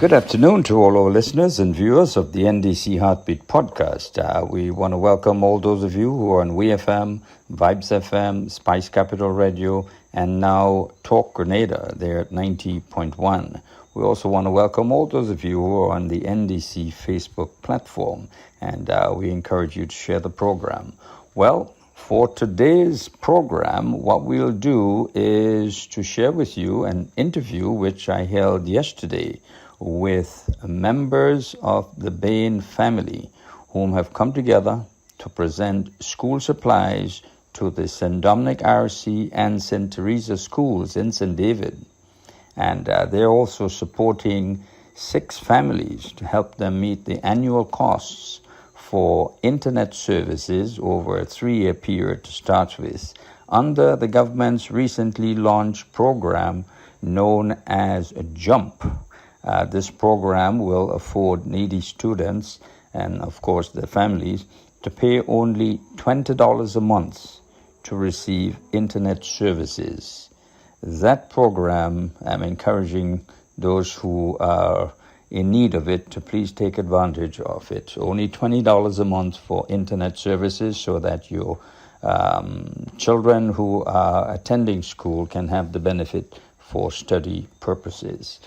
Good afternoon to all our listeners and viewers of the NDC Heartbeat podcast. We want to welcome all those of you who are on WeFM, Vibes FM, Spice Capital Radio, and now Talk Grenada. They're at 90.1. We also want to welcome all those of you who are on the NDC Facebook platform, and we encourage you to share the program. Well, for today's program, what we'll do is to share with you an interview which I held yesterday with members of the Bain family whom have come together to present school supplies to the St. Dominic RC and St. Teresa schools in St. David. And they're also supporting 6 families to help them meet the annual costs for internet services over a 3-year period to start with, under the government's recently launched program known as JUMP. This program will afford needy students and, of course, their families to pay only $20 a month to receive internet services. That program, I'm encouraging those who are in need of it to please take advantage of it. Only $20 a month for internet services so that your children who are attending school can have the benefit for study purposes.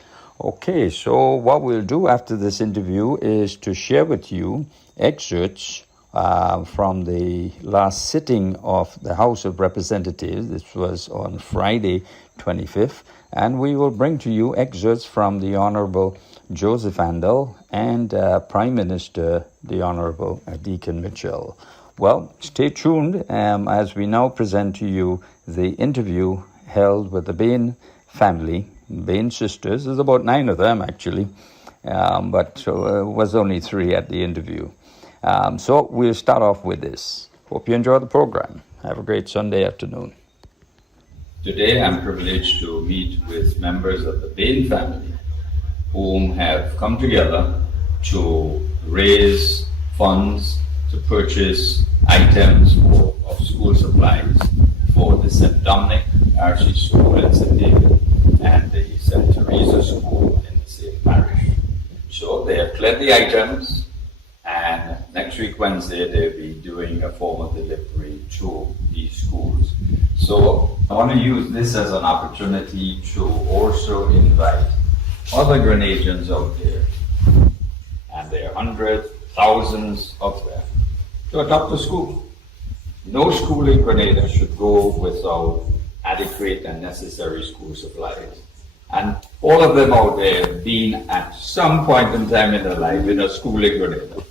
Okay, so what we'll do after this interview is to share with you excerpts from the last sitting of the House of Representatives. This was on Friday, 25th, and we will bring to you excerpts from the Honorable Joseph Andel and Prime Minister, the Honorable Deacon Mitchell. Well, stay tuned as we now present to you the interview held with the Bain family, Bain sisters. There's about 9 of them actually, but was only 3 at the interview. So we'll start off with this. Hope you enjoy the program. Have a great Sunday afternoon. Today I'm privileged to meet with members of the Bain family whom have come together to raise funds to purchase items of school supplies for the St. Dominic RC School in St. David and the St. Teresa School in the same parish. So they have cleared the items, and next week Wednesday they'll be doing a formal delivery to these schools. So I want to use this as an opportunity to also invite other Grenadians out there, and there are hundreds, thousands of them, to adopt a school. No school in Grenada should go without adequate and necessary school supplies. And all of them out there have been at some point in time in their life in a school in Grenada.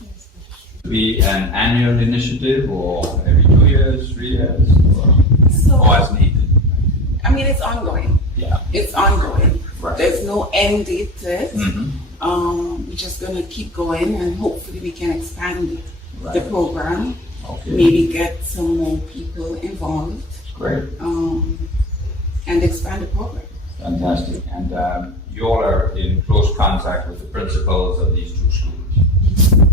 Be an annual initiative or every 2 years, 3 years, or as needed? I mean, it's ongoing. Yeah. It's ongoing. Right. There's no end date to it. Mm-hmm. We're just going to keep going, and hopefully we can expand the program. Okay. Maybe get some more people involved. Great. And expand the program. Fantastic. And you all are in close contact with the principals of these 2 schools?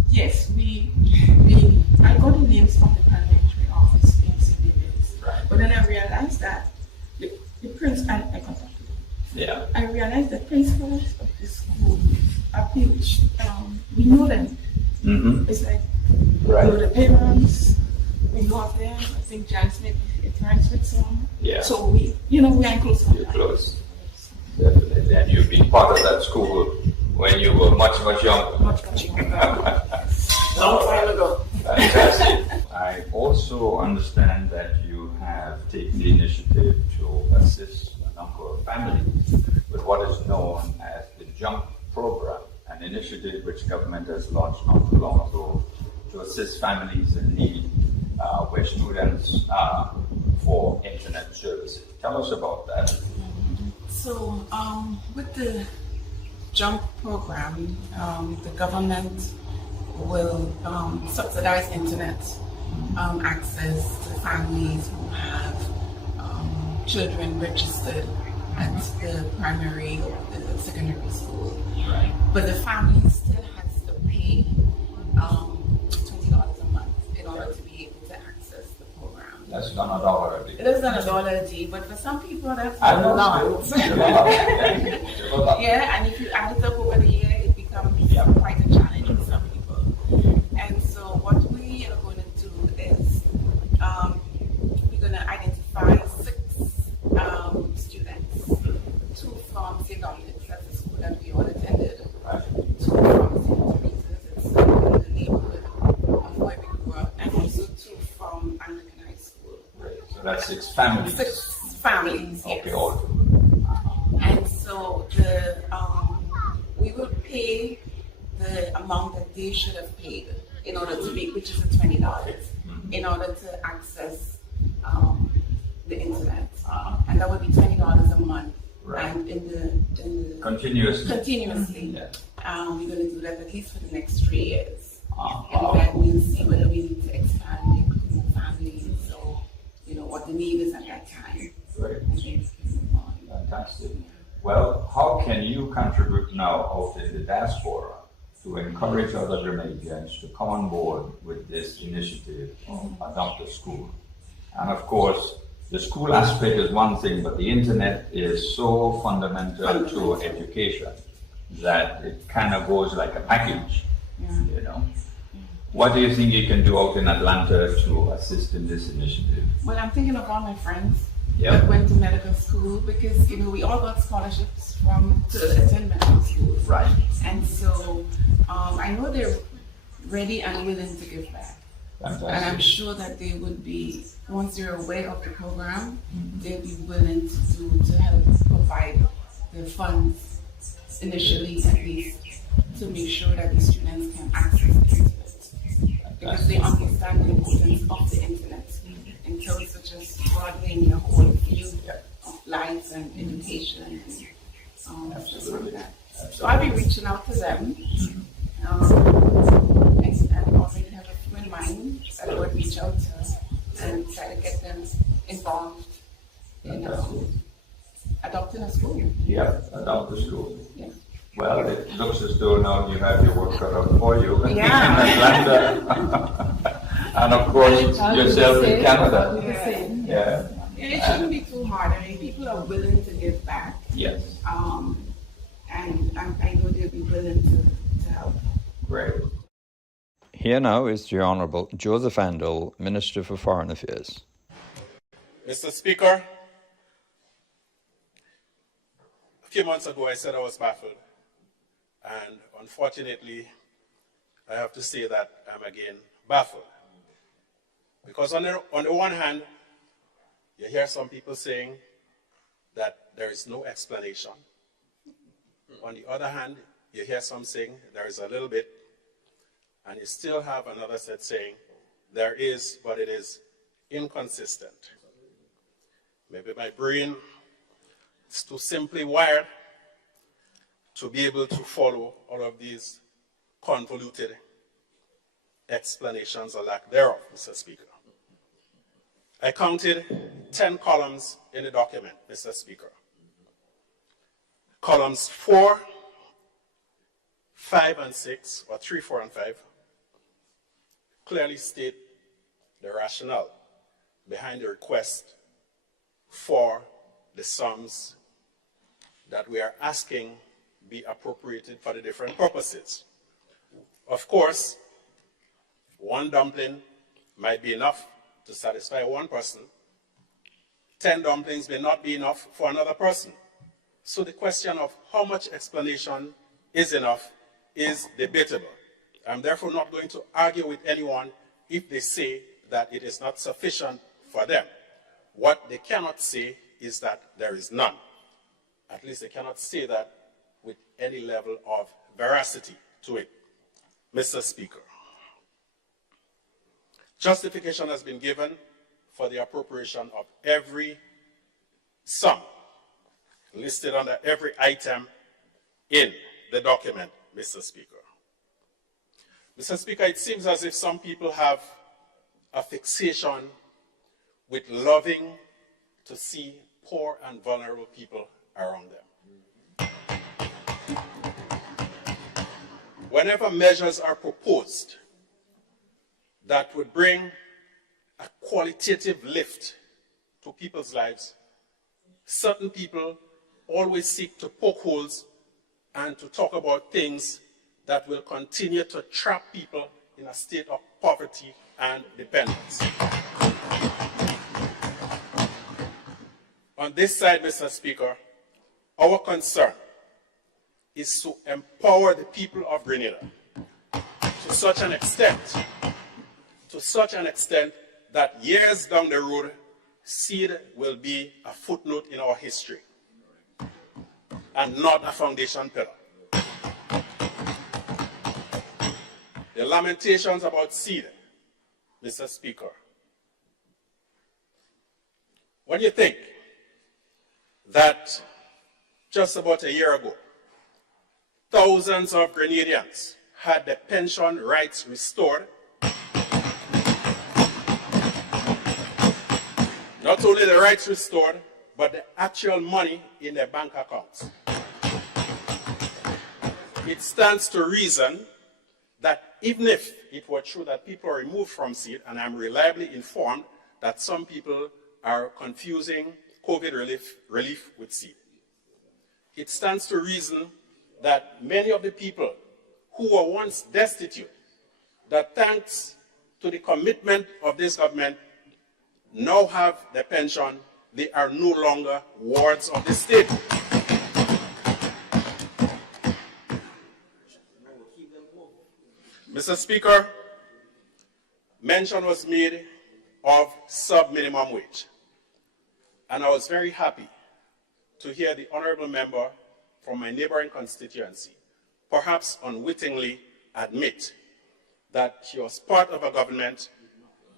Yes, I got the names from the parliamentary office in St. David's. Right. But then I realized that the principal, I contacted them. Yeah. I realized the principals of the school are huge. We know them. Mm-hmm. It's like, Right. we know the parents, we know of them. I think Janice maybe interacts with some. Yeah. So we are in close You're contact. close. Definitely. And you've been part of that school when you were much, much younger. Much younger. Long time ago. Fantastic. I also understand that you have taken the initiative to assist a number of families with what is known as the JUMP program, an initiative which government has launched not too long ago to assist families in need where students are for internet services. Tell us about that. So, with the JUMP program, the government will subsidize internet access to families who have children registered at the primary or the secondary school. Right. But the family still has to pay $20 a month in order to be able to access the program. That's not $1 a day. It is not $1 a day, but for some people that's I a know, lot. still a lot. Yeah, and if you add it up over the year, That's 6 families. 6 families, yes. Okay, all. And so we will pay the amount that they should have paid in order to make, which is the $20, in order to access the internet. And that would be $20 a month. Right. And in the Continuously. we're going to do that at least for the next 3 years. And Wow. then we'll see whether we need to expand it to more families or, what the need is at that time. Great. And then we can move on. Fantastic. Well, how can you contribute now out in the diaspora to encourage other Jamaicans to come on board with this initiative of Adopt a School? And of course, the school aspect is one thing, but the internet is so fundamental to education that it kind of goes like a package, What do you think you can do out in Atlanta to assist in this initiative? Well, I'm thinking of all my friends Yep. that went to medical school because, we all got scholarships to attend medical school. Right. And so I know they're ready and willing to give back. Fantastic. And I'm sure that they would be, once they're aware of the program, they'll be willing to help provide the funds initially, at least, to make sure that the students can access the internet. Because they understand the importance of the internet in terms of just broadening your whole view of life and education and stuff like that. So I'll be reaching out to them. And already have a few in mind that I would reach out to and try to get them involved in adopting a school. Yeah, Adopt a School. Yeah. Well, it looks as though now you have your work cut out for you in Yeah. Atlanta. And of course, yourself in Canada. Yeah. It shouldn't be too hard. I mean, people are willing to give back. Yes. And I know they'll be willing to help. Great. Here now is the Honourable Joseph Andel, Minister for Foreign Affairs. Mr. Speaker, a few months ago I said I was baffled, and unfortunately I have to say that I'm again baffled. Because on the one hand, you hear some people saying that there is no explanation. On the other hand, you hear some saying there is a little bit, and you still have another set saying there is, but it is inconsistent. Maybe my brain is too simply wired to be able to follow all of these convoluted explanations or lack thereof, Mr. Speaker. I counted 10 columns in the document, Mr. Speaker. Columns 4, 5, and 6, or 3, 4, and 5, clearly state the rationale behind the request for the sums that we are asking be appropriated for the different purposes. Of course, one dumpling might be enough to satisfy one person. 10 dumplings may not be enough for another person. So the question of how much explanation is enough is debatable. I'm therefore not going to argue with anyone if they say that it is not sufficient for them. What they cannot say is that there is none. At least they cannot say that with any level of veracity to it. Mr. Speaker, justification has been given for the appropriation of every sum listed under every item in the document, Mr. Speaker. Mr. Speaker, it seems as if some people have a fixation with loving to see poor and vulnerable people around them. Whenever measures are proposed that would bring a qualitative lift to people's lives, certain people always seek to poke holes and to talk about things that will continue to trap people in a state of poverty and dependence. On this side, Mr. Speaker, our concern is to empower the people of Grenada to such an extent that years down the road, seed will be a footnote in our history and not a foundation pillar. The lamentations about seed, Mr. Speaker. When you think that just about a year ago, thousands of Grenadians had their pension rights restored, not only the rights restored, but the actual money in their bank accounts. It stands to reason that even if it were true that people are removed from seed, and I'm reliably informed that some people are confusing COVID relief with seed, it stands to reason that many of the people who were once destitute, that thanks to the commitment of this government, now have their pension, they are no longer wards of the state. Mr. Speaker, mention was made of sub-minimum wage. And I was very happy to hear the honorable member from my neighboring constituency, perhaps unwittingly, admit that she was part of a government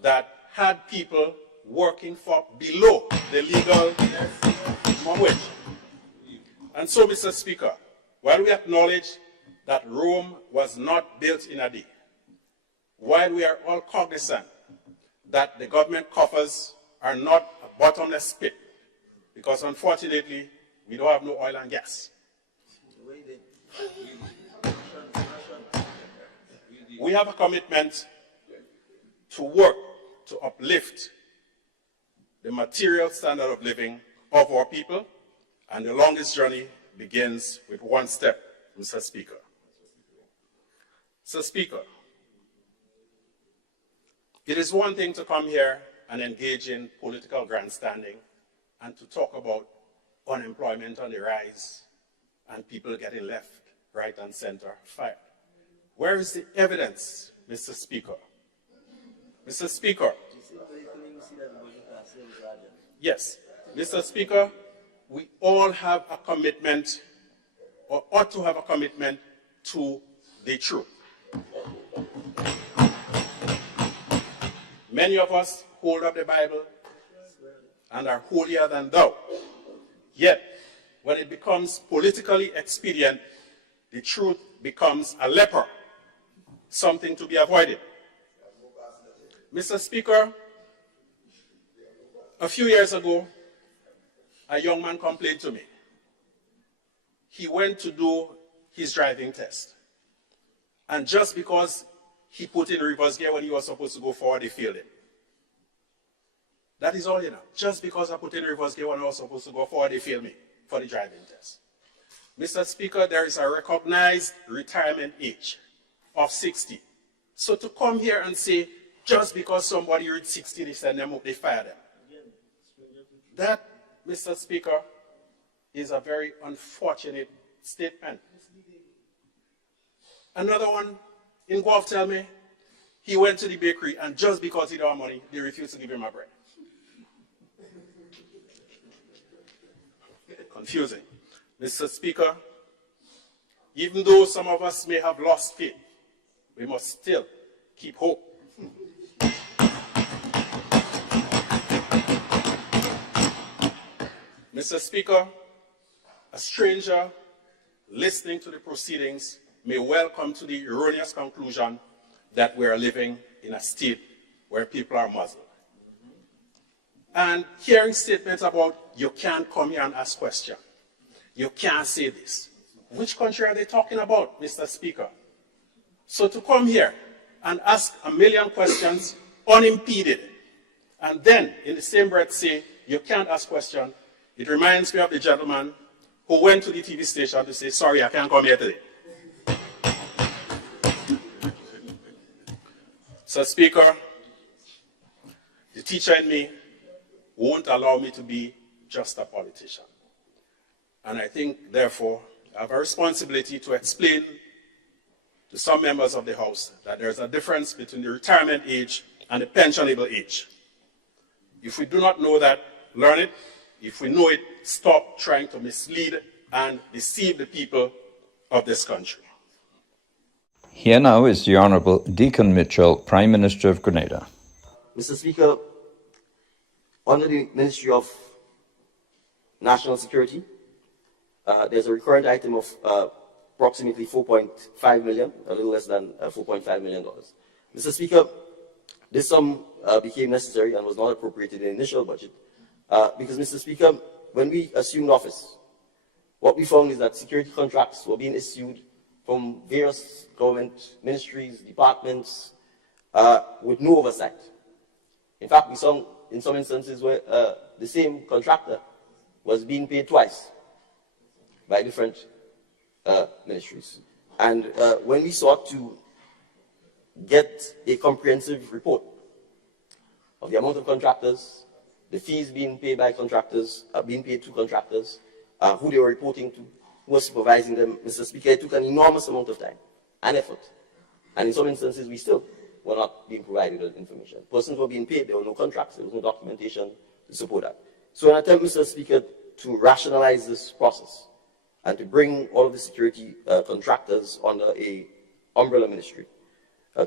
that had people working for below the legal minimum wage. And so, Mr. Speaker, while we acknowledge that Rome was not built in a day, while we are all cognizant that the government coffers are not a bottomless pit, because unfortunately, we don't have no oil and gas. We have a commitment to work to uplift the material standard of living of our people, and the longest journey begins with one step, Mr. Speaker. Mr. Speaker, it is one thing to come here and engage in political grandstanding and to talk about unemployment on the rise and people getting left, right, and center fired. Where is the evidence, Mr. Speaker? Mr. Speaker. Yes, Mr. Speaker, we all have a commitment, or ought to have a commitment, to the truth. Many of us hold up the Bible and are holier than thou. Yet, when it becomes politically expedient, the truth becomes a leper, something to be avoided. Mr. Speaker, a few years ago, a young man complained to me. He went to do his driving test. And just because he put in reverse gear when he was supposed to go forward, he failed it. That is all, you know. Just because I put in reverse gear when I was supposed to go forward, they failed me for the driving test. Mr. Speaker, there is a recognized retirement age of 60. So to come here and say, just because somebody reached 60, they send them up, they fire them. That, Mr. Speaker, is a very unfortunate statement. Another one in Guelph tell me, he went to the bakery and just because he don't have money, they refused to give him a bread. Confusing. Mr. Speaker, even though some of us may have lost faith, we must still keep hope. Mr. Speaker, a stranger listening to the proceedings may well come to the erroneous conclusion that we are living in a state where people are muzzled. And hearing statements about, you can't come here and ask questions. You can't say this. Which country are they talking about, Mr. Speaker? So to come here and ask a million questions unimpeded, and then in the same breath say, you can't ask questions, it reminds me of the gentleman who went to the TV station to say, sorry, I can't come here today. So, Speaker, the teacher in me won't allow me to be just a politician. And I think, therefore, I have a responsibility to explain to some members of the House that there's a difference between the retirement age and the pensionable age. If we do not know that, learn it. If we know it, stop trying to mislead and deceive the people of this country. Here now is the Honourable Deacon Mitchell, Prime Minister of Grenada. Mr. Speaker, under the Ministry of National Security, there's a recurrent item of approximately 4.5 million, a little less than $4.5 million. Mr. Speaker, this sum became necessary and was not appropriated in the initial budget because, Mr. Speaker, when we assumed office, what we found is that security contracts were being issued from various government ministries, departments, with no oversight. In fact, we saw in some instances where the same contractor was being paid twice by different ministries. And when we sought to get a comprehensive report of the amount of contractors, the fees being paid by contractors, being paid to contractors, who they were reporting to, who was supervising them, Mr. Speaker, it took an enormous amount of time and effort. And in some instances, we still were not being provided with information. Persons were being paid, there were no contracts, there was no documentation to support that. So in an attempt, Mr. Speaker, to rationalize this process and to bring all of the security contractors under a umbrella ministry,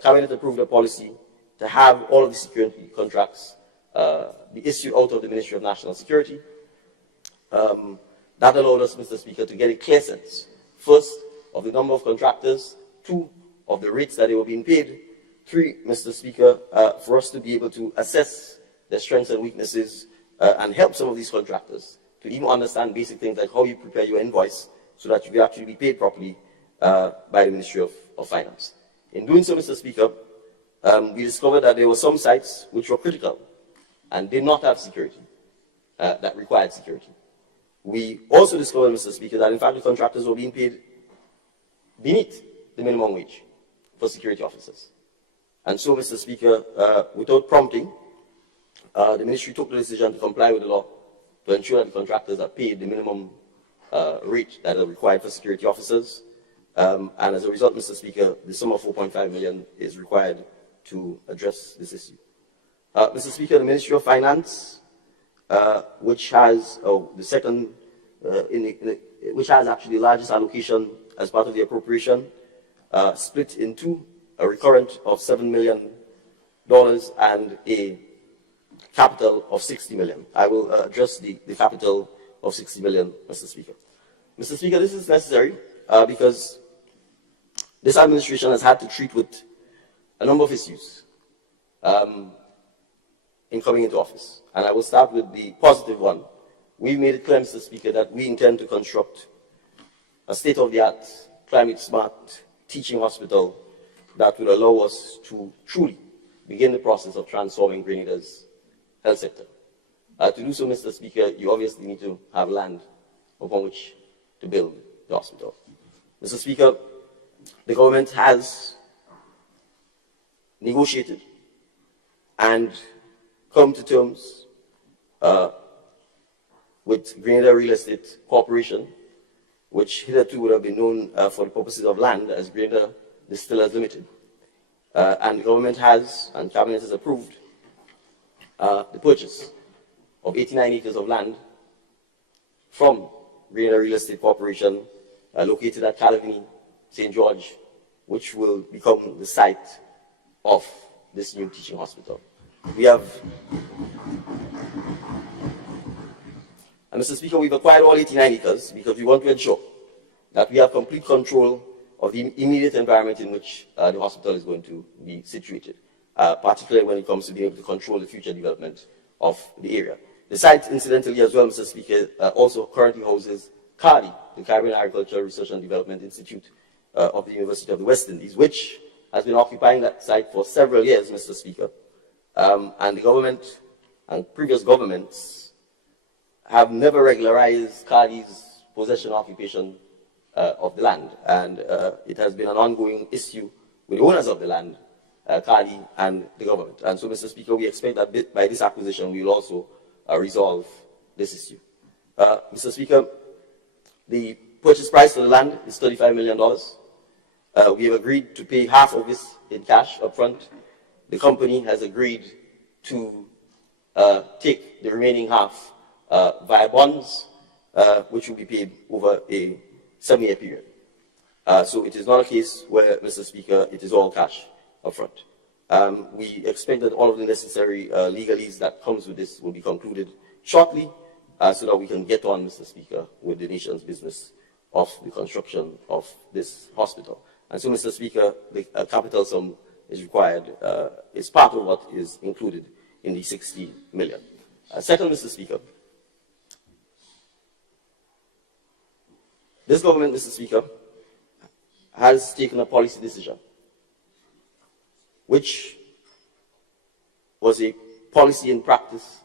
Cabinet approved a policy to have all of the security contracts be issued out of the Ministry of National Security. That allowed us, Mr. Speaker, to get a clear sense, first, of the number of contractors, two, of the rates that they were being paid, three, Mr. Speaker, for us to be able to assess their strengths and weaknesses and help some of these contractors to even understand basic things like how you prepare your invoice so that you can actually be paid properly by the Ministry of Finance. In doing so, Mr. Speaker, we discovered that there were some sites which were critical and did not have security, that required security. We also discovered, Mr. Speaker, that in fact the contractors were being paid beneath the minimum wage for security officers. And so, Mr. Speaker, without prompting, the ministry took the decision to comply with the law to ensure that the contractors are paid the minimum rate that are required for security officers. And as a result, Mr. Speaker, the sum of 4.5 million is required to address this issue. Mr. Speaker, the Ministry of Finance, which has the second, which has actually the largest allocation as part of the appropriation, split into a recurrent of $7 million and a capital of 60 million. I will address the capital of 60 million, Mr. Speaker. Mr. Speaker, this is necessary because this administration has had to treat with a number of issues in coming into office. And I will start with the positive one. We've made it clear, Mr. Speaker, that we intend to construct a state-of-the-art, climate-smart teaching hospital that will allow us to truly begin the process of transforming Grenada's health sector. To do so, Mr. Speaker, you obviously need to have land upon which to build the hospital. Mr. Speaker, the government has negotiated and come to terms with Grenada Real Estate Corporation, which hitherto would have been known for the purposes of land as Grenada Distillers Limited. And the government has, and Cabinet has approved, the purchase of 89 acres of land from Grenada Real Estate Corporation, located at Calavini, St. George, which will become the site of this new teaching hospital. We have, and Mr. Speaker, we've acquired all 89 acres because we want to ensure that we have complete control of the immediate environment in which the hospital is going to be situated, particularly when it comes to being able to control the future development of the area. The site, incidentally, as well, Mr. Speaker, also currently houses CARDI, the Caribbean Agricultural Research and Development Institute of the University of the West Indies, which has been occupying that site for several years, Mr. Speaker. And the government and previous governments have never regularized CARDI's possession or occupation of the land. And it has been an ongoing issue with the owners of the land, CARDI and the government. And so, Mr. Speaker, we expect that by this acquisition, we will also resolve this issue. Mr. Speaker, the purchase price for the land is $35 million. We have agreed to pay half of this in cash up front. The company has agreed to take the remaining half via bonds, which will be paid over a 7-year period. So it is not a case where, Mr. Speaker, it is all cash upfront. We expect that all of the necessary legalese that comes with this will be concluded shortly, so that we can get on, Mr. Speaker, with the nation's business of the construction of this hospital. And so, Mr. Speaker, the capital sum is required, is part of what is included in the 60 million. Second, Mr. Speaker, this government, Mr. Speaker, has taken a policy decision, which was a policy in practice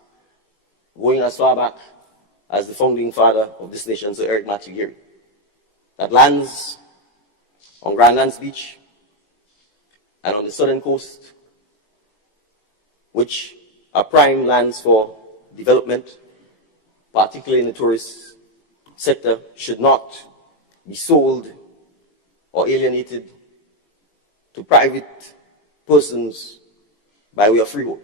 going as far back as the founding father of this nation, Sir Eric Matthew Geary, that lands on Grandlands Beach and on the southern coast, which are prime lands for development, particularly in the tourist sector, should not be sold or alienated to private persons by way of freehold.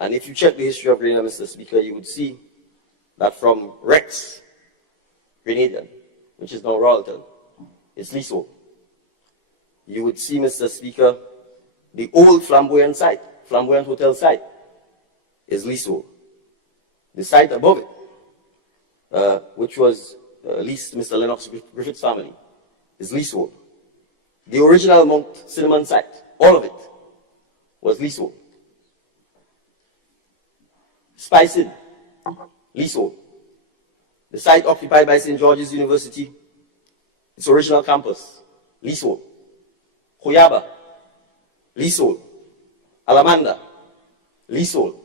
And if you check the history of Grenada, Mr. Speaker, you would see that from Rex, Grenadian, which is now Royalton, it's leasehold. You would see, Mr. Speaker, the old Flamboyant site, Flamboyant Hotel site, is leasehold. The site above it, which was leased to Mr. Lennox Griffith's family, is leasehold. The original Mount Cinnamon site, all of it, was leasehold. Spice Inn, leasehold. The site occupied by St. George's University, its original campus, leasehold. Hoyaba, leasehold. Alamanda, leasehold.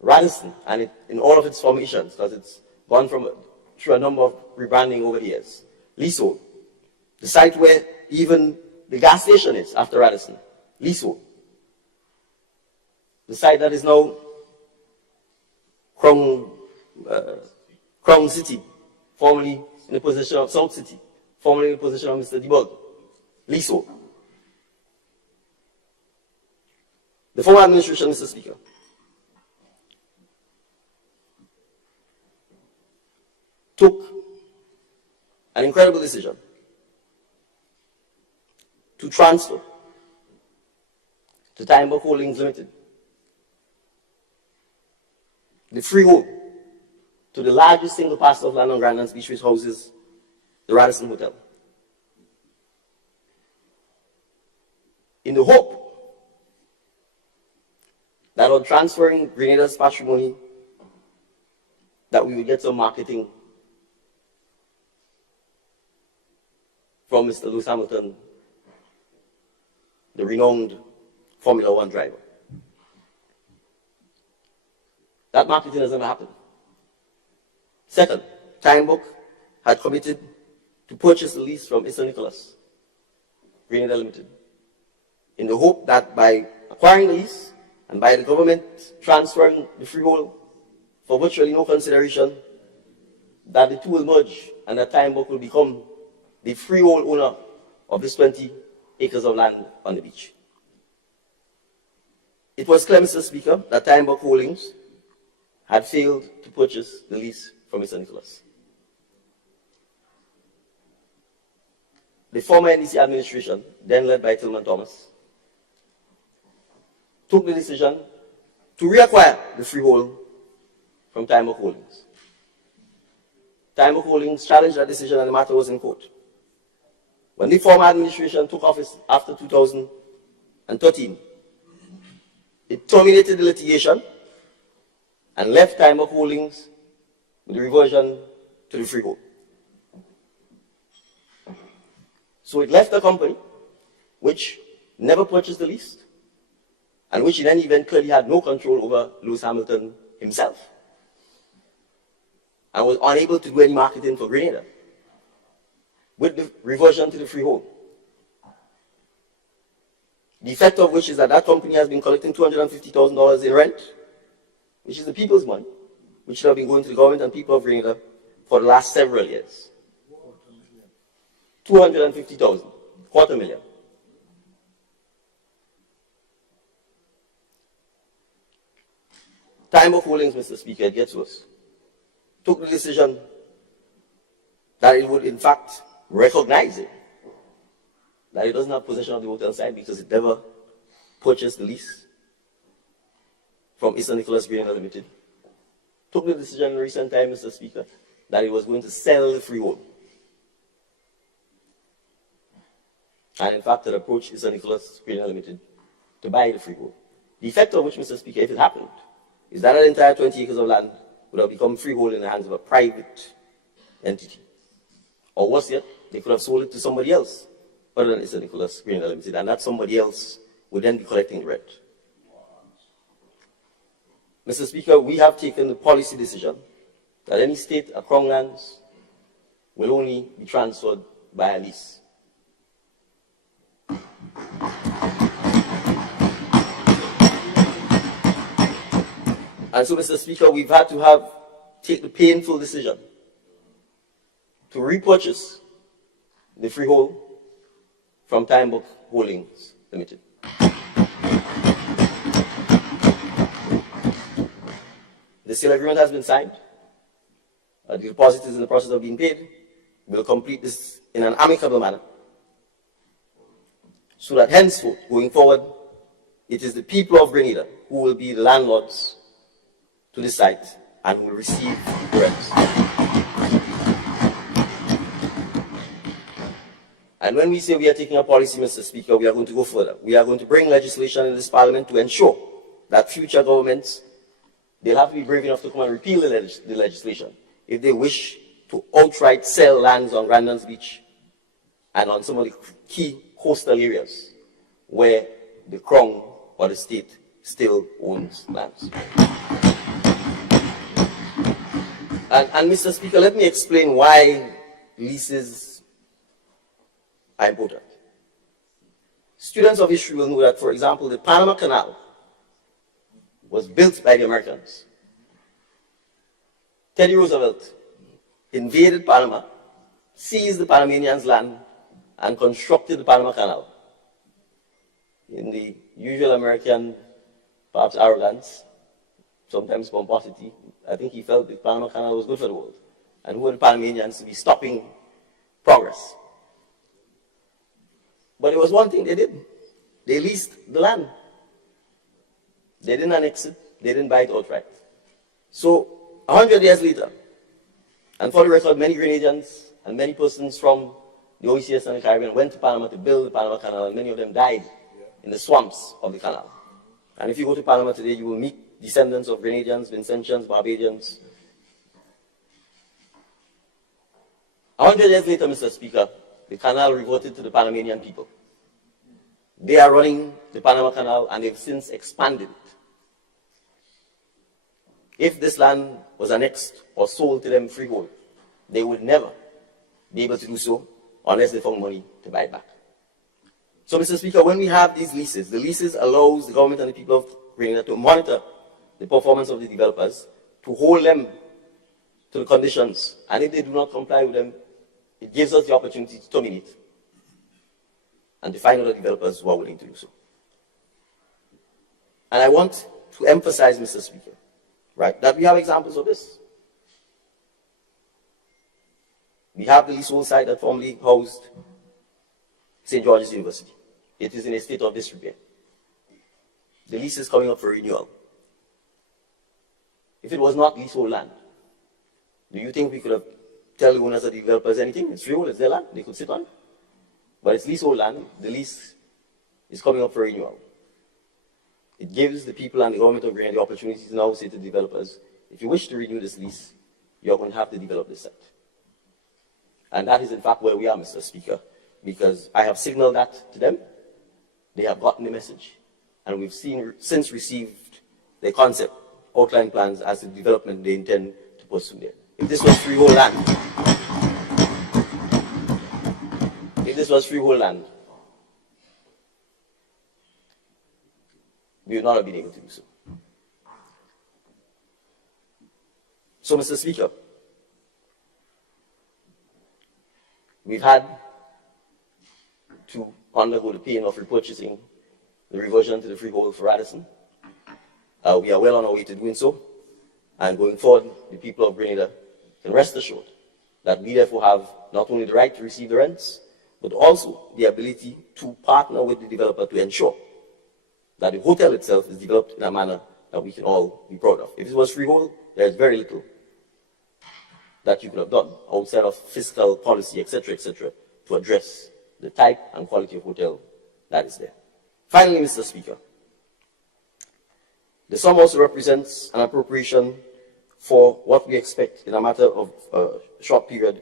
Radisson, and in all of its formations, because it's gone through a number of rebranding over the years, leasehold. The site where even the gas station is after Radisson, leasehold. The site that is now Crown City, formerly in the possession of South City, formerly in the possession of Mr. Debug, leasehold. The former administration, Mr. Speaker, took an incredible decision to transfer to Timber Holdings Limited the freehold to the largest single parcel of land on Grandlands Beach, which houses the Radisson Hotel, in the hope that on transferring Grenada's patrimony, that we would get some marketing from Mr. Lewis Hamilton, the renowned Formula One driver. That marketing has never happened. Second, Timebook had committed to purchase the lease from Mr. Nicholas, Grenada Limited, in the hope that by acquiring the lease and by the government transferring the freehold for virtually no consideration, that the two will merge and that Timebook will become the freehold owner of this 20 acres of land on the beach. It was clear, Mr. Speaker, that Timebook Holdings had failed to purchase the lease from Mr. Nicholas. The former NDC administration, then led by Tillman Thomas, took the decision to reacquire the freehold from Timebook Holdings. Timebook Holdings challenged that decision and the matter was in court. When the former administration took office after 2013, it terminated the litigation and left Timebook Holdings with the reversion to the freehold. So it left a company which never purchased the lease and which in any event clearly had no control over Lewis Hamilton himself and was unable to do any marketing for Grenada with the reversion to the freehold. The effect of which is that that company has been collecting $250,000 in rent, which is the people's money, which should have been going to the government and people of Grenada for the last several years. 250,000, $250,000. time of holdings, Mr. Speaker, it gets worse. Took the decision that it would, in fact, recognize it, that it doesn't have possession of the hotel site because it never purchased the lease from Eastern Nicholas Grain Limited. Took the decision in recent time, Mr. Speaker, that it was going to sell the freehold. And in fact, it approached Eastern Nicholas Grain Limited to buy the freehold. The effect of which, Mr. Speaker, if it happened, is that an entire 20 acres of land would have become freehold in the hands of a private entity. Or worse yet, they could have sold it to somebody else other than Eastern Nicholas Grain Limited, and that somebody else would then be collecting the rent. Mr. Speaker, we have taken the policy decision that any state or crown lands will only be transferred by a lease. And so, Mr. Speaker, we've had to take the painful decision to repurchase the freehold from Time Book Holdings Limited. The sale agreement has been signed. The deposit is in the process of being paid. We'll complete this in an amicable manner, so that henceforth, going forward, it is the people of Grenada who will be the landlords to the site and will receive rent. And when we say we are taking a policy, Mr. Speaker, we are going to go further. We are going to bring legislation in this parliament to ensure that future governments, they'll have to be brave enough to come and repeal the legislation if they wish to outright sell lands on Grandon's Beach and on some of the key coastal areas where the Crown or the state still owns lands. And Mr. Speaker, let me explain why leases are important. Students of history will know that, for example, the Panama Canal was built by the Americans. Teddy Roosevelt invaded Panama, seized the Panamanians' land, and constructed the Panama Canal. In the usual American, perhaps arrogance, sometimes pomposity, I think he felt the Panama Canal was good for the world. And who were the Panamanians to be stopping progress? But there was one thing they did. They leased the land. They didn't annex it. They didn't buy it outright. So, 100 years later, and for the record, many Grenadians and many persons from the OECS and the Caribbean went to Panama to build the Panama Canal, and many of them died in the swamps of the canal. And if you go to Panama today, you will meet descendants of Grenadians, Vincentians, Barbadians. 100 years later, Mr. Speaker, the canal reverted to the Panamanian people. They are running the Panama Canal, and they've since expanded it. If this land was annexed or sold to them freehold, they would never be able to do so unless they found money to buy it back. So, Mr. Speaker, when we have these leases, the leases allows the government and the people of Grenada to monitor the performance of the developers, to hold them to the conditions, and if they do not comply with them, it gives us the opportunity to terminate and to find other developers who are willing to do so. And I want to emphasize, Mr. Speaker, right, that we have examples of this. We have the leasehold site that formerly housed St. George's University. It is in a state of disrepair. The lease is coming up for renewal. If it was not leasehold land, do you think we could have tell the owners of the developers anything? It's freehold, it's their land, they could sit on it. But it's leasehold land, the lease is coming up for renewal. It gives the people and the government of Grenada the opportunity to now say to the developers, if you wish to renew this lease, you're going to have to develop this site. And that is in fact where we are, Mr. Speaker, because I have signaled that to them, they have gotten the message, and we've since received their concept, outline plans as the development they intend to pursue there. If this was freehold land, we would not have been able to do so. So, Mr. Speaker, we've had to undergo the pain of repurchasing the reversion to the freehold for Radisson. We are well on our way to doing so. And going forward, the people of Grenada can rest assured that we therefore have not only the right to receive the rents, but also the ability to partner with the developer to ensure that the hotel itself is developed in a manner that we can all be proud of. If it was freehold, there is very little that you could have done outside of fiscal policy, etc., to address the type and quality of hotel that is there. Finally, Mr. Speaker, the sum also represents an appropriation for what we expect in a matter of a short period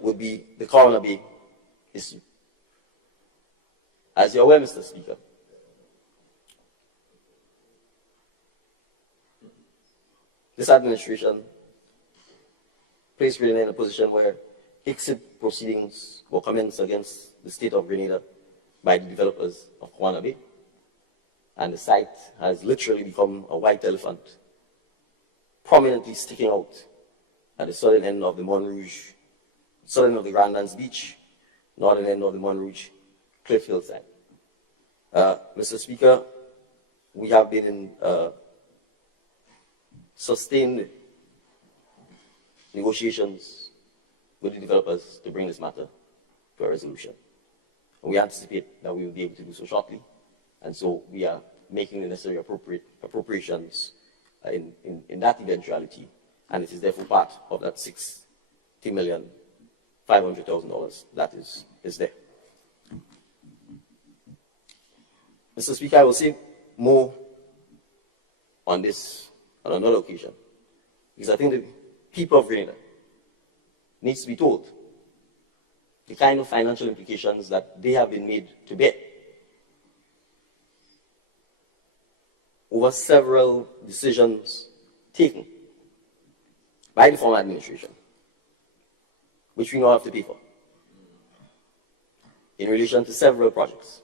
would be the Coroner Bay issue. As you're aware, Mr. Speaker, this administration placed Grenada in a position where exit proceedings were commenced against the state of Grenada by the developers of Coroner Bay, and the site has literally become a white elephant, prominently sticking out at the southern end of the Montrouge, southern of the Grandlands Beach, northern end of the Montrouge cliff hillside. Mr. Speaker, we have been in sustained negotiations with the developers to bring this matter to a resolution. And we anticipate that we will be able to do so shortly. And so we are making the necessary appropriations in that eventuality. And it is therefore part of that $60,500,000 that is there. Mr. Speaker, I will say more on this on another occasion, because I think the people of Grenada needs to be told the kind of financial implications that they have been made to bear over several decisions taken by the former administration, which we now have to pay for, in relation to several projects.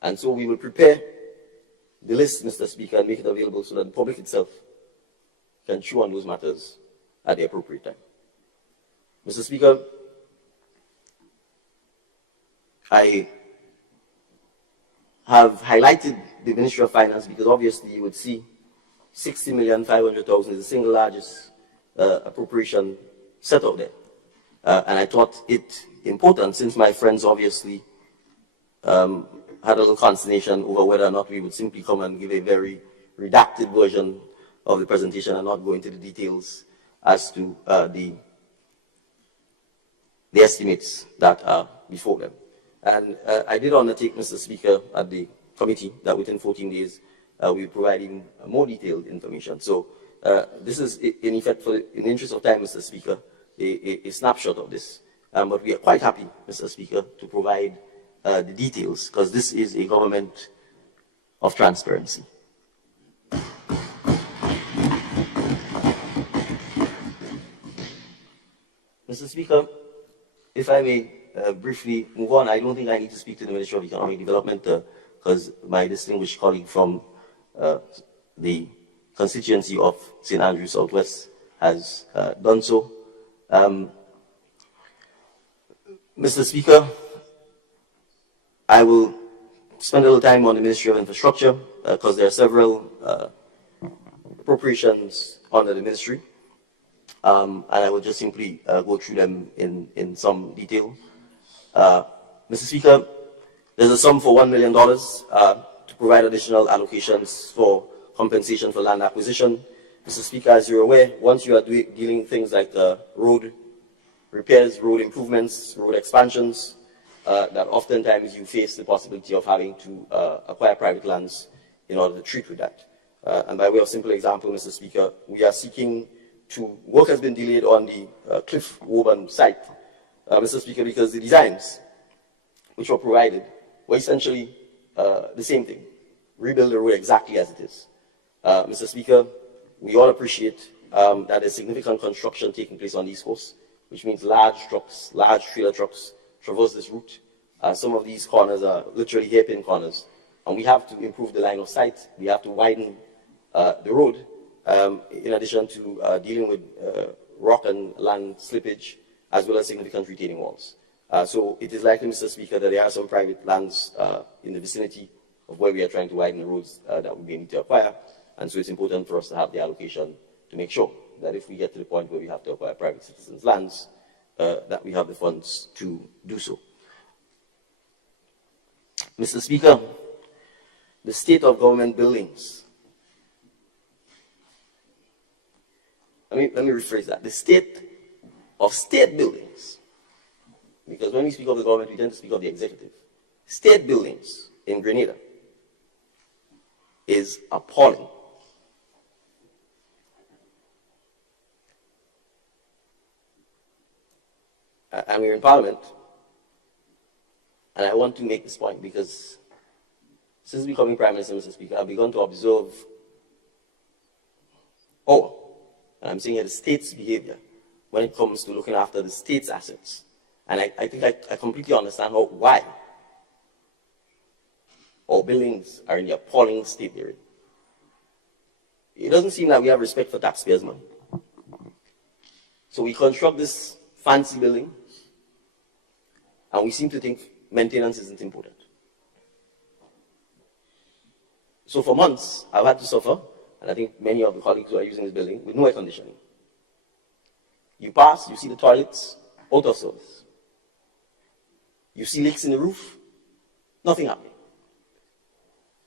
And so we will prepare the list, Mr. Speaker, and make it available so that the public itself can chew on those matters at the appropriate time. Mr. Speaker, I have highlighted the Ministry of Finance because obviously you would see $60,500,000 is the single largest appropriation set out there. And I thought it important, since my friends obviously had a little consternation over whether or not we would simply come and give a very redacted version of the presentation and not go into the details as to the estimates that are before them. And I did undertake, Mr. Speaker, at the committee that within 14 days we will provide even more detailed information. So this is, in effect, in the interest of time, Mr. Speaker, a snapshot of this. But we are quite happy, Mr. Speaker, to provide the details, because this is a government of transparency. Mr. Speaker, if I may briefly move on, I don't think I need to speak to the Ministry of Economic Development because my distinguished colleague from the constituency of St. Andrews Southwest has done so. Mr. Speaker, I will spend a little time on the Ministry of Infrastructure because there are several appropriations under the ministry. And I will just simply go through them in some detail. Mr. Speaker, there's a sum for $1 million to provide additional allocations for compensation for land acquisition. Mr. Speaker, as you're aware, once you are dealing with things like road repairs, road improvements, road expansions, that oftentimes you face the possibility of having to acquire private lands in order to treat with that. And by way of simple example, Mr. Speaker, we are seeking work has been delayed on the Cliff Woburn site, Mr. Speaker, because the designs which were provided were essentially the same thing, rebuild the road exactly as it is. Mr. Speaker, we all appreciate that there's significant construction taking place on the East Coast, which means large trucks, large trailer trucks traverse this route. Some of these corners are literally hairpin corners, and we have to improve the line of sight. We have to widen the road, in addition to dealing with rock and land slippage, as well as significant retaining walls. So it is likely, Mr. Speaker, that there are some private lands in the vicinity of where we are trying to widen the roads that we may need to acquire. And so it's important for us to have the allocation to make sure that if we get to the point where we have to acquire private citizens' lands, that we have the funds to do so. Mr. Speaker, the state of government buildings. Let me rephrase that. The state of state buildings, because when we speak of the government, we tend to speak of the executive. State buildings in Grenada is appalling. And we're in Parliament, and I want to make this point because since becoming Prime Minister, Mr. Speaker, I've begun to observe, and I'm saying here the state's behavior when it comes to looking after the state's assets. And I think I completely understand why our buildings are in the appalling state they're in. It doesn't seem that we have respect for taxpayers' money. So we construct this fancy building, and we seem to think maintenance isn't important. So for months, I've had to suffer, and I think many of the colleagues who are using this building, with no air conditioning. You pass, you see the toilets out of service. You see leaks in the roof, nothing happening.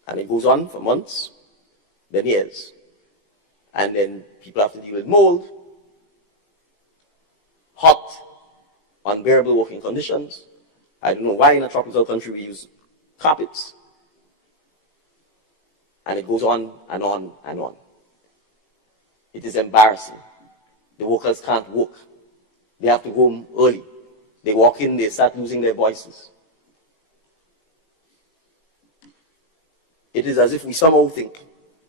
And it goes on for months, then years. And then people have to deal with mold, hot, unbearable working conditions. I don't know why in a tropical country we use carpets. And it goes on and on and on. It is embarrassing. The workers can't work. They have to go home early. They walk in, they start losing their voices. It is as if we somehow think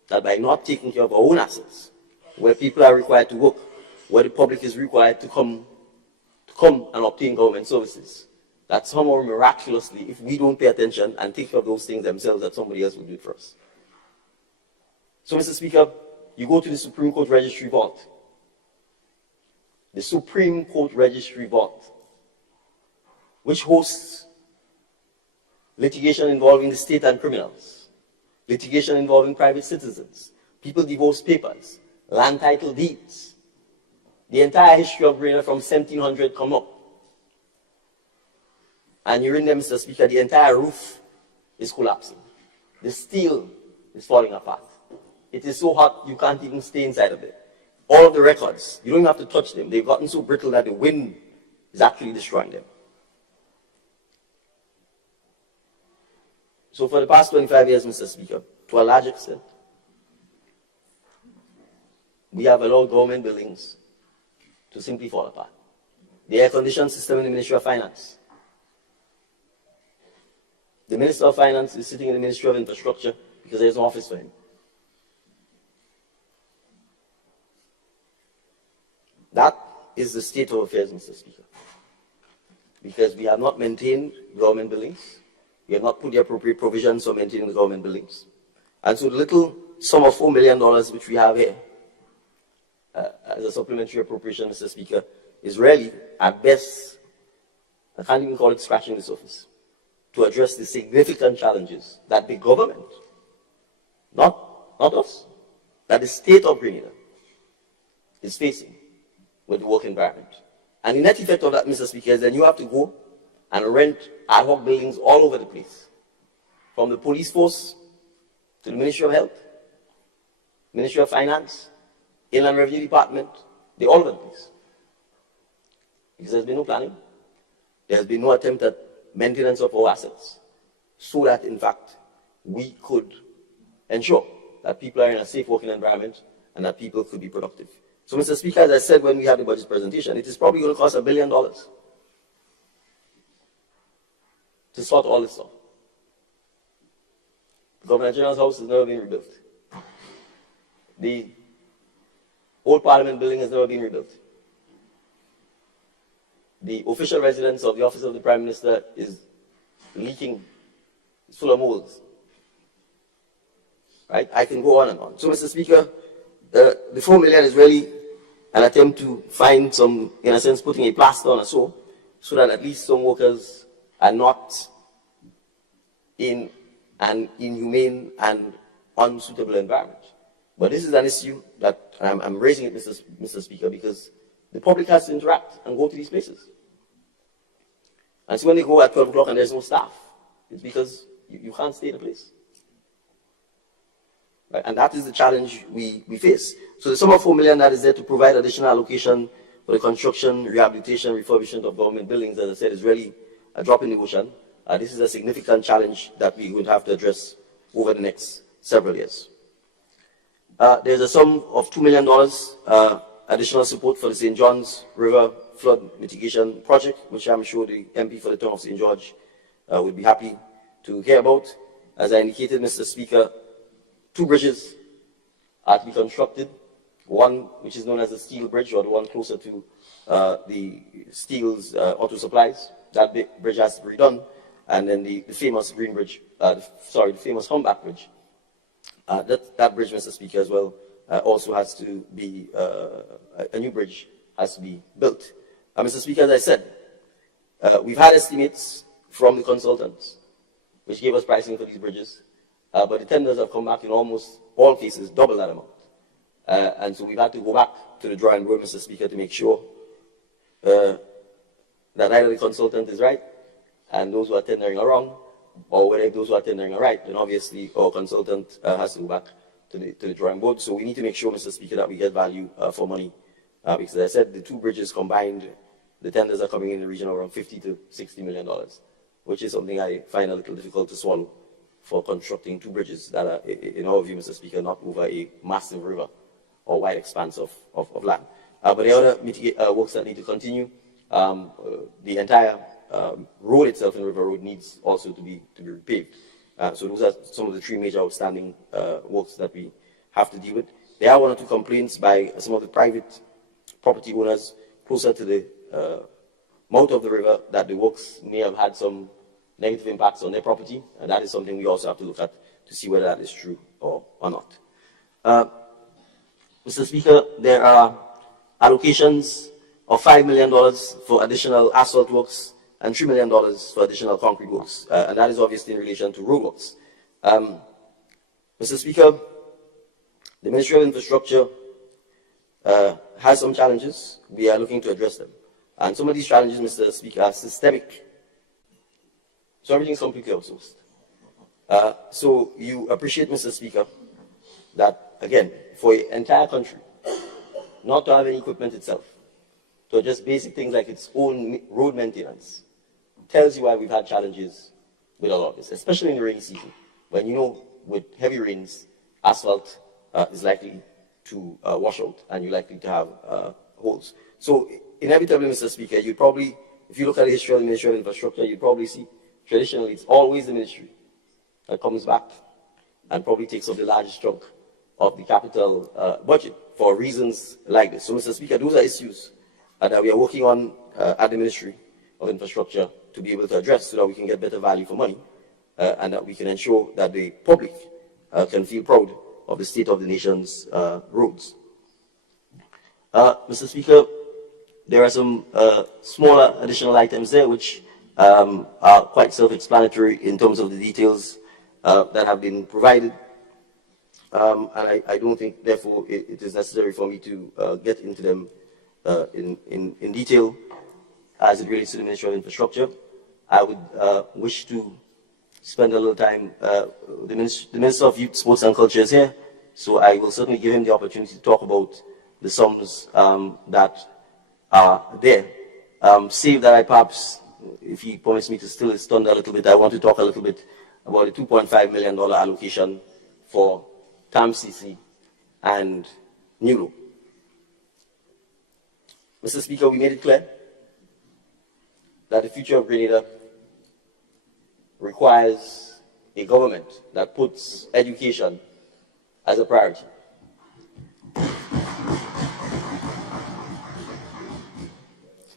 that by not taking care of our own assets, where people are required to work, where the public is required to come and obtain government services, that somehow miraculously, if we don't pay attention and take care of those things themselves, that somebody else will do it for us. So, Mr. Speaker, you go to the Supreme Court Registry Vault. The Supreme Court Registry Vault, which hosts litigation involving the state and criminals, litigation involving private citizens, people divorce papers, land title deeds. The entire history of Grenada from 1700 come up. And you're in there, Mr. Speaker, the entire roof is collapsing. The steel is falling apart. It is so hot you can't even stay inside of it. All of the records, you don't even have to touch them. They've gotten so brittle that the wind is actually destroying them. So for the past 25 years, Mr. Speaker, to a large extent, we have allowed government buildings to simply fall apart. The air-conditioned system in the Ministry of Finance. The Minister of Finance is sitting in the Ministry of Infrastructure because there's no office for him. That is the state of affairs, Mr. Speaker. Because we have not maintained government buildings. We have not put the appropriate provisions for maintaining the government buildings. And so the little sum of $4 million which we have here as a supplementary appropriation, Mr. Speaker, is really, at best, I can't even call it scratching the surface, to address the significant challenges that the government, not us, that the state of Grenada is facing with the work environment. And the net effect of that, Mr. Speaker, is then you have to go and rent ad hoc buildings all over the place, from the police force to the Ministry of Health, Ministry of Finance, Inland Revenue Department, they're all over the place. Because there's been no planning. There has been no attempt at maintenance of our assets, so that, in fact, we could ensure that people are in a safe working environment and that people could be productive. So, Mr. Speaker, as I said when we had the budget presentation, it is probably going to cost $1 billion to sort all this stuff. The Governor General's house has never been rebuilt. The old Parliament building has never been rebuilt. The official residence of the Office of the Prime Minister is leaking. It's full of molds. Right? I can go on and on. So, Mr. Speaker, the $4 million is really an attempt to find some, in a sense, putting a plaster on so that at least some workers are not in and inhumane and unsuitable environment. But this is an issue that I'm raising it, Mr. Speaker, because the public has to interact and go to these places. And so when they go at 12 o'clock and there's no staff, it's because you can't stay in the place. Right? And that is the challenge we face. So the sum of $4 million that is there to provide additional allocation for the construction, rehabilitation, refurbishment of government buildings, as I said, is really a drop in the ocean. This is a significant challenge that we would have to address over the next several years. There's a sum of $2 million additional support for the St. John's River flood mitigation project, which I'm sure the MP for the town of St. George would be happy to hear about. As I indicated, Mr. Speaker, 2 bridges are to be constructed. One, which is known as the Steel Bridge, or the one closer to the Steel's auto supplies. That bridge has to be redone. And then the famous Green Bridge, the famous Humpback Bridge. That bridge, Mr. Speaker, as well, also has to be, a new bridge has to be built. Mr. Speaker, as I said, we've had estimates from the consultants, which gave us pricing for these bridges, but the tenders have come back in almost all cases double that amount. And so we've had to go back to the drawing board, Mr. Speaker, to make sure that either the consultant is right and those who are tendering are wrong, or whether those who are tendering are right, then obviously our consultant has to go back to the drawing board. So we need to make sure, Mr. Speaker, that we get value for money. Because as I said, the 2 bridges combined, the tenders are coming in the region of around $50 to $60 million, which is something I find a little difficult to swallow for constructing 2 bridges that are, in our view, Mr. Speaker, not over a massive river or wide expanse of land. But the other works that need to continue, the entire road itself in River Road needs also to be repaved. So those are some of the 3 major outstanding works that we have to deal with. There are 1 or 2 complaints by some of the private property owners closer to the mouth of the river that the works may have had some negative impacts on their property, and that is something we also have to look at to see whether that is true or not. Mr. Speaker, there are allocations of $5 million for additional asphalt works and $3 million for additional concrete works, and that is obviously in relation to road works. Mr. Speaker, the Ministry of Infrastructure has some challenges. We are looking to address them. And some of these challenges, Mr. Speaker, are systemic. So everything is completely outsourced. So you appreciate, Mr. Speaker, that, again, for the entire country, not to have any equipment itself, to just basic things like its own road maintenance, tells you why we've had challenges with all of this, especially in the rainy season, when you know with heavy rains, asphalt is likely to wash out and you're likely to have holes. So inevitably, Mr. Speaker, you probably, if you look at the history of the Ministry of Infrastructure, you probably see traditionally it's always the ministry that comes back and probably takes up the largest chunk of the capital budget for reasons like this. So, Mr. Speaker, those are issues that we are working on at the Ministry of Infrastructure to be able to address so that we can get better value for money and that we can ensure that the public can feel proud of the state of the nation's roads. Mr. Speaker, there are some smaller additional items there which are quite self-explanatory in terms of the details that have been provided. And I don't think, therefore, it is necessary for me to get into them in detail as it relates to the Ministry of Infrastructure. I would wish to spend a little time. The Minister of Youth, Sports and Culture is here, so I will certainly give him the opportunity to talk about the sums that are there. Save that I perhaps, if he permits me to still his thunder a little bit, I want to talk a little bit about the $2.5 million allocation for TAMCC and NULO. Mr. Speaker, we made it clear that the future of Grenada requires a government that puts education as a priority.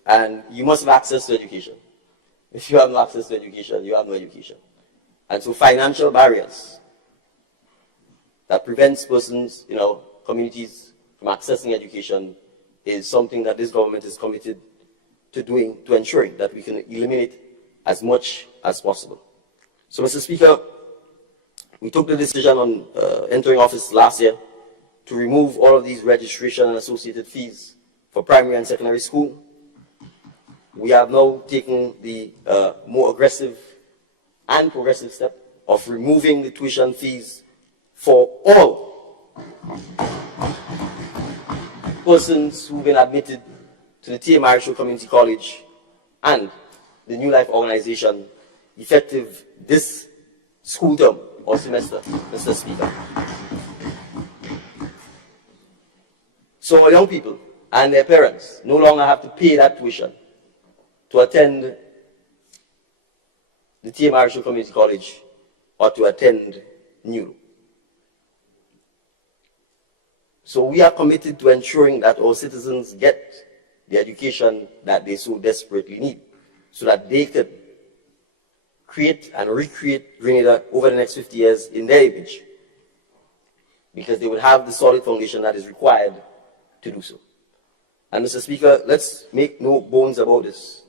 And you must have access to education. If you have no access to education, you have no education. And so financial barriers that prevents persons in our communities from accessing education is something that this government is committed to doing, to ensuring that we can eliminate as much as possible. So, Mr. Speaker, We took the decision on entering office last year to remove all of these registration and associated fees for primary and secondary school. We have now taken the more aggressive and progressive step of removing the tuition fees for all persons who've been admitted to the TMR Community College and the New Life organization effective this school term or semester, Mr. Speaker. So our young people and their parents no longer have to pay that tuition to attend the TMR Community College or to attend NULO. So we are committed to ensuring that our citizens get the education that they so desperately need, so that they can create and recreate Grenada over the next 50 years in their image, because they would have the solid foundation that is required to do so. And Mr. Speaker, let's make no bones about this.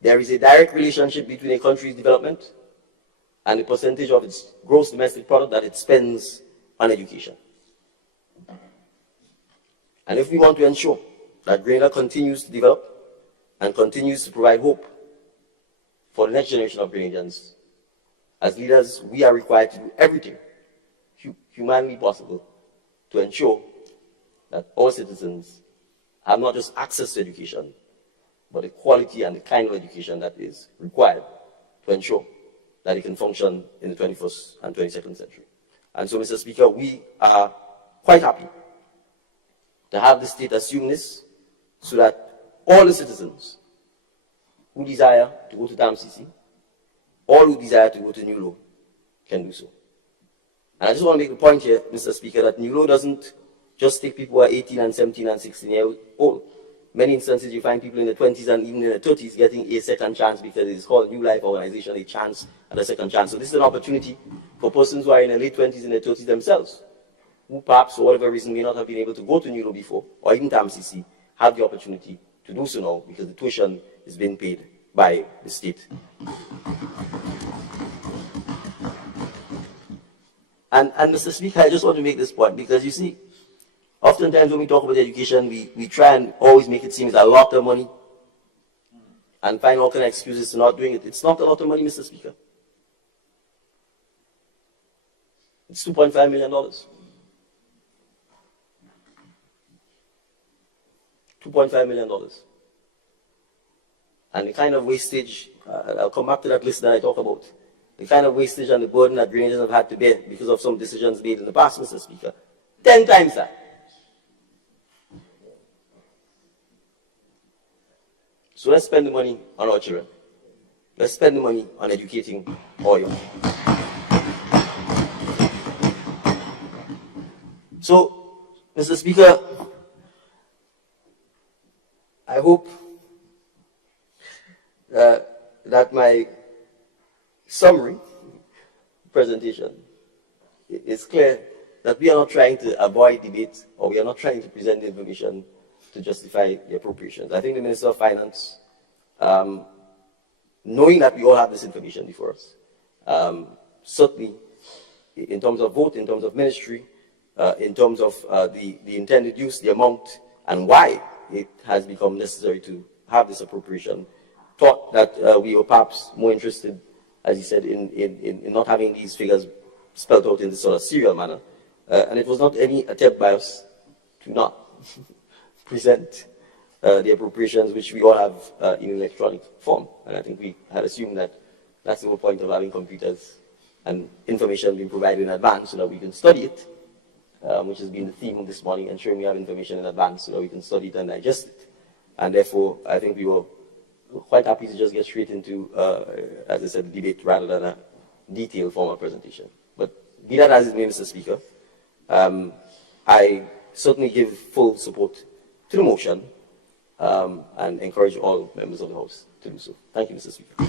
There is a direct relationship between a country's development and the percentage of its gross domestic product that it spends on education. And if we want to ensure that Grenada continues to develop and continues to provide hope for the next generation of Grenadians, as leaders, we are required to do everything humanly possible to ensure that all citizens have not just access to education, but the quality and the kind of education that is required to ensure that it can function in the 21st and 22nd century. And so, Mr. Speaker, we are quite happy to have the state assume this, so that all the citizens who desire to go to the MCC, all who desire to go to NULO, can do so. And I just want to make the point here, Mr. Speaker, that NULO doesn't just take people who are 18 and 17 and 16 years old. Many instances you find people in the 20s and even in the 30s getting a second chance because it is called New Life Organization, a chance at a second chance. So this is an opportunity for persons who are in their late 20s and their 30s themselves, who perhaps for whatever reason may not have been able to go to NULO before, or even to MCC, have the opportunity to do so now because the tuition is being paid by the state. And Mr. Speaker, I just want to make this point because you see, oftentimes when we talk about education, we try and always make it seem it's a lot of money and find all kind of excuses to not doing it. It's not a lot of money, Mr. Speaker. It's $2.5 million. $2.5 million. And the kind of wastage, I'll come back to that list that I talk about, the kind of wastage and the burden that Grenadians have had to bear because of some decisions made in the past, Mr. Speaker, 10 times that. So let's spend the money on our children. Let's spend the money on educating our young. So, Mr. Speaker, I hope that my summary presentation is clear that we are not trying to avoid debate or we are not trying to present the information to justify the appropriations. I think the Minister of Finance, knowing that we all have this information before us, certainly in terms of vote, in terms of ministry, in terms of the intended use, the amount, and why it has become necessary to have this appropriation, thought that we were perhaps more interested, as he said, in not having these figures spelled out in this sort of serial manner. And it was not any attempt by us to not present the appropriations which we all have in electronic form. And I think we had assumed that that's the whole point of having computers and information being provided in advance so that we can study it, which has been the theme of this morning, ensuring we have information in advance so that we can study it and digest it. And therefore, I think we were quite happy to just get straight into, as I said, debate rather than a detailed formal presentation. But be that as it may, Mr. Speaker, I certainly give full support to the motion and encourage all members of the House to do so. Thank you, Mr. Speaker.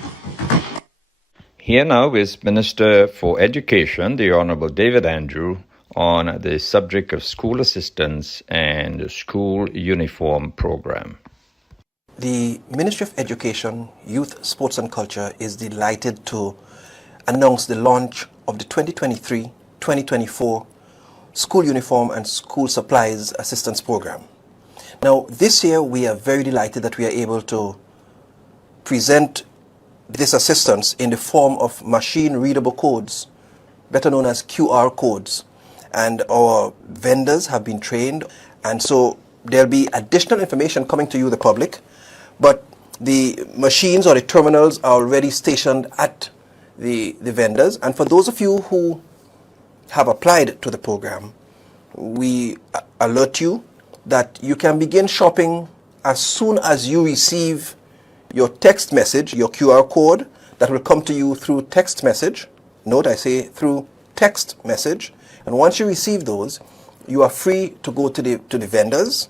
Here now is Minister for Education, the Honourable David Andrew, on the subject of school assistance and the school uniform program. The Ministry of Education, Youth, Sports and Culture is delighted to announce the launch of the 2023-2024 School Uniform and School Supplies Assistance Program. Now, this year we are very delighted that we are able to present this assistance in the form of machine-readable codes, better known as QR codes. And our vendors have been trained, and so there'll be additional information coming to you, the public, but the machines or the terminals are already stationed at the vendors. And for those of you who have applied to the program, we alert you that you can begin shopping as soon as you receive your text message, your QR code that will come to you through text message. Note, I say through text message. And once you receive those, you are free to go to the vendors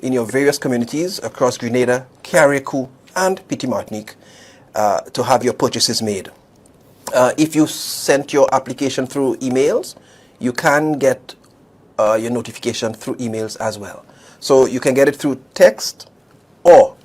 in your various communities across Grenada, Carriacou, and Petite Martinique to have your purchases made. If you sent your application through emails, you can get your notification through emails as well. So you can get it through text or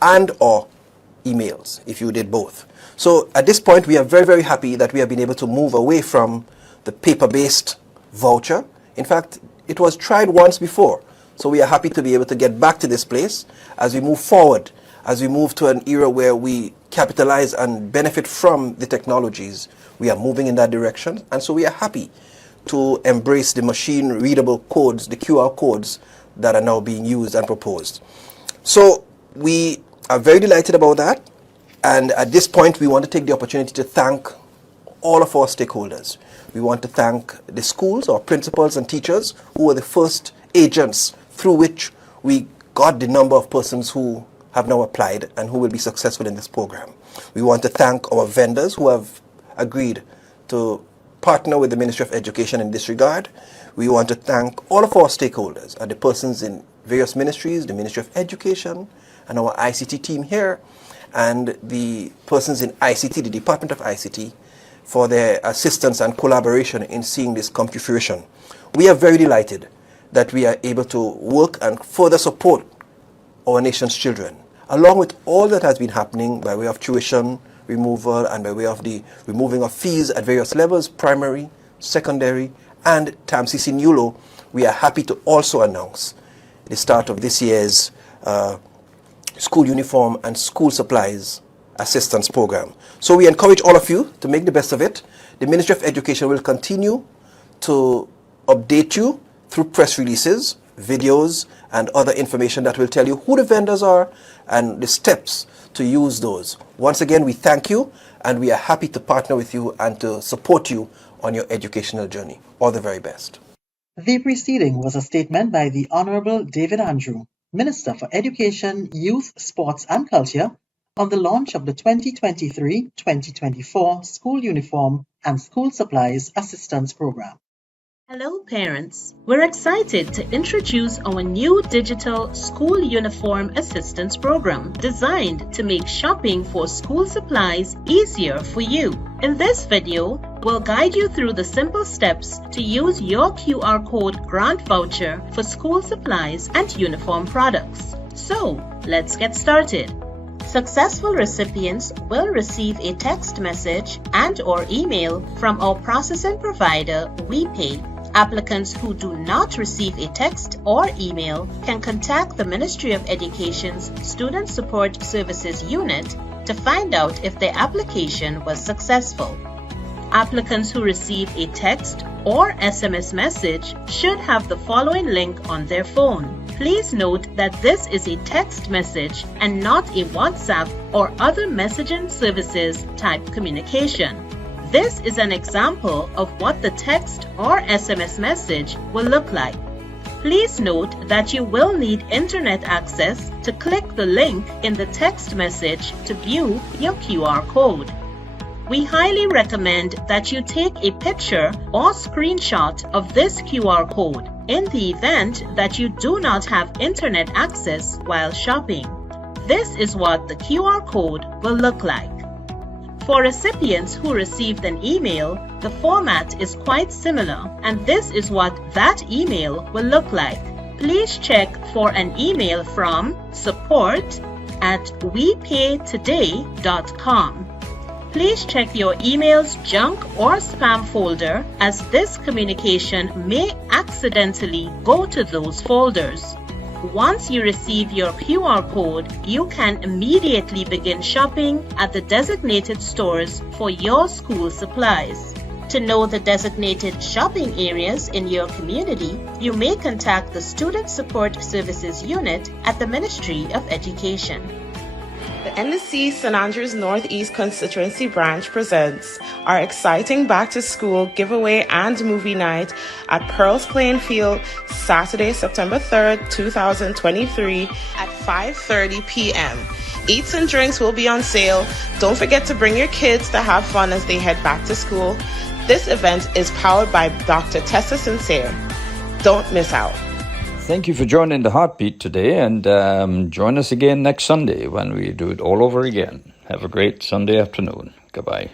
emails if you did both. So at this point, we are very, very happy that we have been able to move away from the paper-based voucher. In fact, it was tried once before. So we are happy to be able to get back to this place as we move forward, as we move to an era where we capitalize and benefit from the technologies. We are moving in that direction. And so we are happy to embrace the machine-readable codes, the QR codes that are now being used and proposed. So we are very delighted about that. And at this point, we want to take the opportunity to thank all of our stakeholders. We want to thank the schools, our principals and teachers, who were the first agents through which we got the number of persons who have now applied and who will be successful in this program. We want to thank our vendors who have agreed to partner with the Ministry of Education in this regard. We want to thank all of our stakeholders and the persons in various ministries, the Ministry of Education and our ICT team here, and the persons in ICT, the Department of ICT, for their assistance and collaboration in seeing this come to fruition. We are very delighted that we are able to work and further support our nation's children, along with all that has been happening by way of tuition removal and by way of the removing of fees at various levels, primary, secondary, and TAMCC NULO. We are happy to also announce the start of this year's School Uniform and School Supplies Assistance Program. So we encourage all of you to make the best of it. The Ministry of Education will continue to update you through press releases, videos, and other information that will tell you who the vendors are and the steps to use those. Once again, we thank you, and we are happy to partner with you and to support you on your educational journey. All the very best. The preceding was a statement by the Honorable David Andrew, Minister for Education, Youth, Sports and Culture, on the launch of the 2023-2024 School Uniform and School Supplies Assistance Program. Hello parents, we're excited to introduce our new digital School Uniform Assistance Program designed to make shopping for school supplies easier for you. In this video, we'll guide you through the simple steps to use your QR code grant voucher for school supplies and uniform products. So, let's get started. Successful recipients will receive a text message and/or email from our processing provider, WePay. Applicants who do not receive a text or email can contact the Ministry of Education's Student Support Services Unit to find out if their application was successful. Applicants who receive a text or SMS message should have the following link on their phone. Please note that this is a text message and not a WhatsApp or other messaging services type communication. This is an example of what the text or SMS message will look like. Please note that you will need internet access to click the link in the text message to view your QR code. We highly recommend that you take a picture or screenshot of this QR code in the event that you do not have internet access while shopping. This is what the QR code will look like. For recipients who received an email, the format is quite similar, and this is what that email will look like. Please check for an email from support@wepaytoday.com. Please check your email's junk or spam folder, as this communication may accidentally go to those folders. Once you receive your QR code, you can immediately begin shopping at the designated stores for your school supplies. To know the designated shopping areas in your community, you may contact the Student Support Services Unit at the Ministry of Education. The NDC St. Andrews Northeast Constituency Branch presents our exciting Back to School giveaway and movie night at Pearls Playing Field, Saturday, September 3rd, 2023 at 5:30 p.m. Eats and drinks will be on sale. Don't forget to bring your kids to have fun as they head back to school. This event is powered by Dr. Tessa Sincere. Don't miss out. Thank you for joining the Heartbeat today, and join us again next Sunday when we do it all over again. Have a great Sunday afternoon. Goodbye.